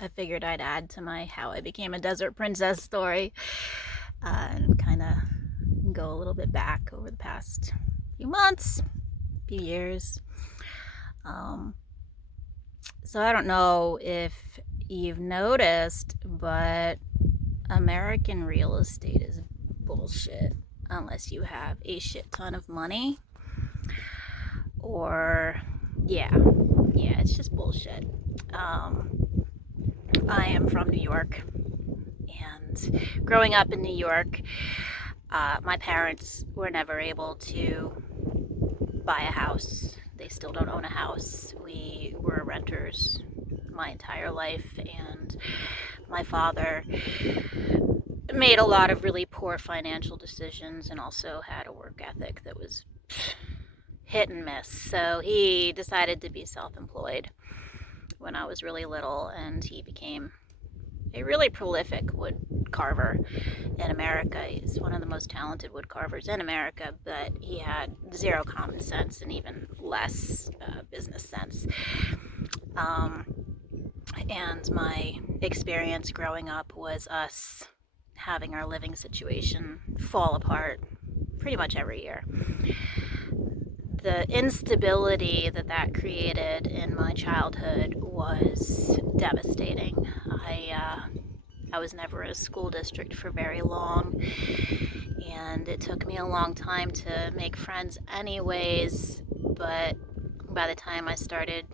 I figured I'd add to my how I became a desert princess story, and kind of go a little bit back over the past few months, few years. Um, so I don't know if you've noticed, but American real estate is bullshit unless you have a shit ton of money. Or, yeah, it's just bullshit. Um, I am from New York, and growing up in New York, my parents were never able to buy a house. They still don't own a house. We were renters my entire life, and my father made a lot of really poor financial decisions and also had a work ethic that was hit and miss. So he decided to be self-employed when I was really little, and he became a really prolific wood carver in America. He's one of the most talented wood carvers in America, but he had zero common sense and even less business sense. Um, and my experience growing up was us having our living situation fall apart pretty much every year. The instability that created in my childhood was devastating. I was never in a school district for very long, and it took me a long time to make friends anyways, but by the time I started,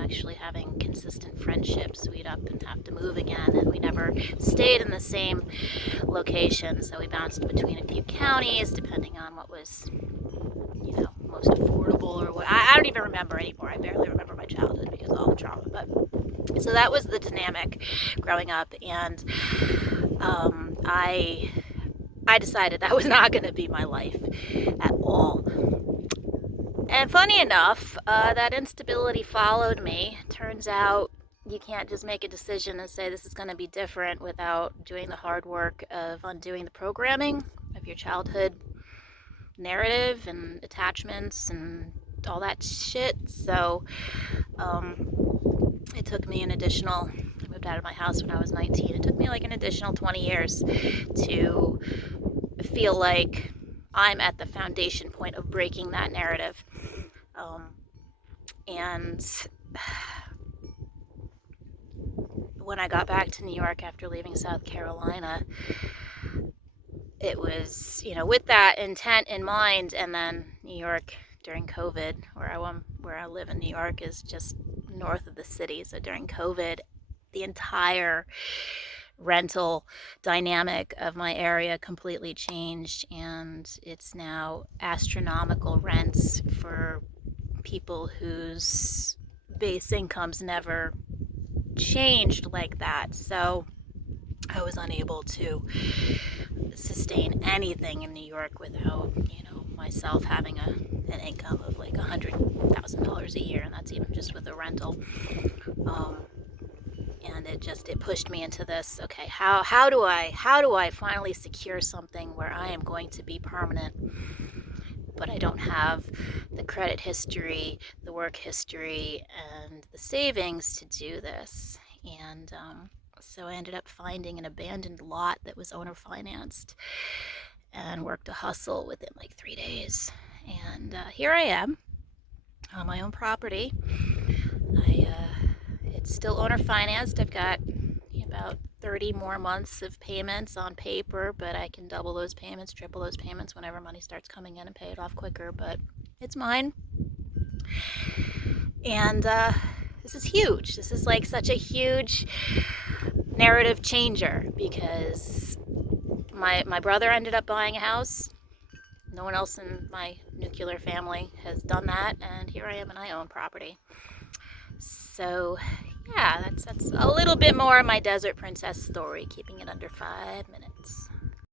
actually having consistent friendships, we'd up and have to move again, and we never stayed in the same location, so we bounced between a few counties depending on what was, most affordable or what. I don't even remember anymore. I barely remember my childhood because of all the trauma, but so that was the dynamic growing up, and I decided that was not going to be my life at all. And funny enough, that instability followed me. Turns out you can't just make a decision and say this is going to be different without doing the hard work of undoing the programming of your childhood narrative and attachments and all that shit. So it took me I moved out of my house when I was 19. It took me like an additional 20 years to feel like I'm at the foundation point of breaking that narrative. And when I got back to New York after leaving South Carolina, it was, with that intent in mind. And then New York during COVID, where I live in New York is just north of the city. So during COVID, the entire rental dynamic of my area completely changed, and it's now astronomical rents for people whose base incomes never changed like that. So I was unable to sustain anything in New York without, myself having an income of like $100,000 a year, and that's even just with a rental. And it pushed me into this. Okay, how do I finally secure something where I am going to be permanent, but I don't have the credit history, the work history, and the savings to do this. And so I ended up finding an abandoned lot that was owner financed, and worked a hustle within like 3 days. And here I am on my own property. It's still owner financed. I've got about 30 more months of payments on paper, but I can double those payments, triple those payments whenever money starts coming in and pay it off quicker. But it's mine. And this is huge. This is like such a huge narrative changer because my brother ended up buying a house. No one else in my nuclear family has done that, and here I am and I own property. So yeah, that's a little bit more of my desert princess story, keeping it under 5 minutes.